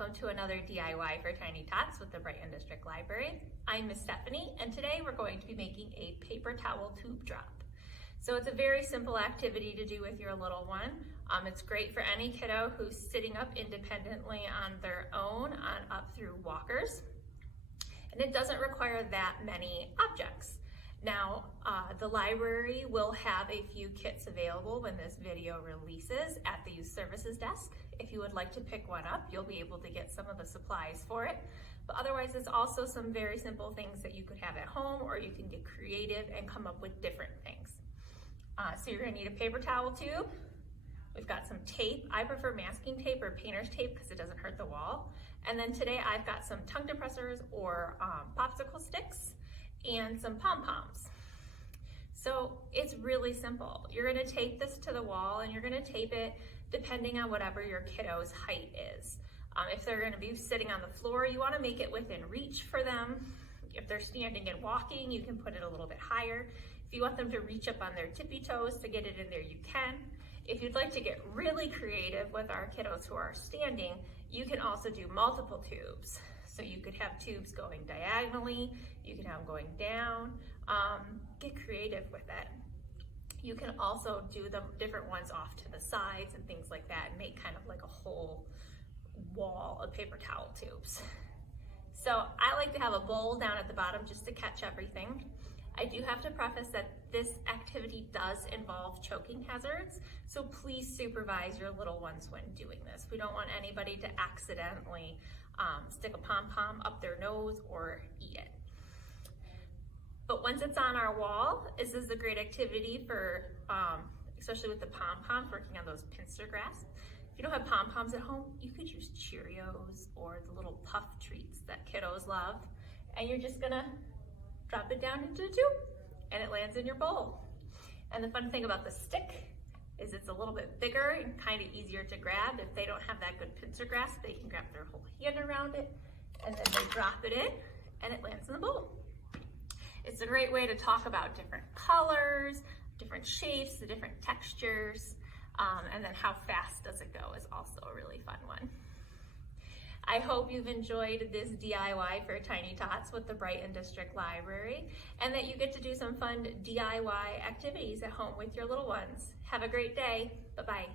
welcome to another DIY for Tiny Tots with the Brighton District Library. I'm Miss Stephanie, and today we're going to be making a paper towel tube drop. So it's a very simple activity to do with your little one. It's great for any kiddo who's sitting up independently on their own up through walkers. And it doesn't require that many objects. Now, the library will have a few kits available when this video releases at the youth services desk. If you would like to pick one up, you'll be able to get some of the supplies for it. But otherwise, it's also some very simple things that you could have at home, or you can get creative and come up with different things. So you're gonna need a paper towel tube. We've got some tape. I prefer masking tape or painter's tape because it doesn't hurt the wall. And then today I've got some tongue depressors or popsicle sticks and some pom-poms. So it's really simple. You're gonna tape this to the wall, and you're gonna tape it depending on whatever your kiddo's height is. If they're gonna be sitting on the floor, you wanna make it within reach for them. If they're standing and walking, you can put it a little bit higher. If you want them to reach up on their tippy toes to get it in there, you can. If you'd like to get really creative with our kiddos who are standing, you can also do multiple tubes. So you could have tubes going diagonally, you can have them going down, get creative with it. You can also do the different ones off to the sides and things like that and make kind of like a whole wall of paper towel tubes. So I like to have a bowl down at the bottom just to catch everything. I do have to preface that this activity does involve choking hazards, so please supervise your little ones when doing this. We don't want anybody to accidentally stick a pom-pom up their nose or eat it. But once it's on our wall, this is a great activity for, especially with the pom-poms, working on those pincer grasps. If you don't have pom-poms at home, you could use Cheerios or the little puff treats that kiddos love. And you're just gonna drop it down into the tube and it lands in your bowl. And the fun thing about the stick is it's a little bit bigger and kind of easier to grab. If they don't have that good pincer grasp, they can grab their whole hand around it and then they drop it in and it lands in the bowl. It's a great way to talk about different colors, different shapes, the different textures, and then how fast does it go is also a really fun one. I hope you've enjoyed this DIY for Tiny Tots with the Brighton District Library, and that you get to do some fun DIY activities at home with your little ones. Have a great day. Bye-bye.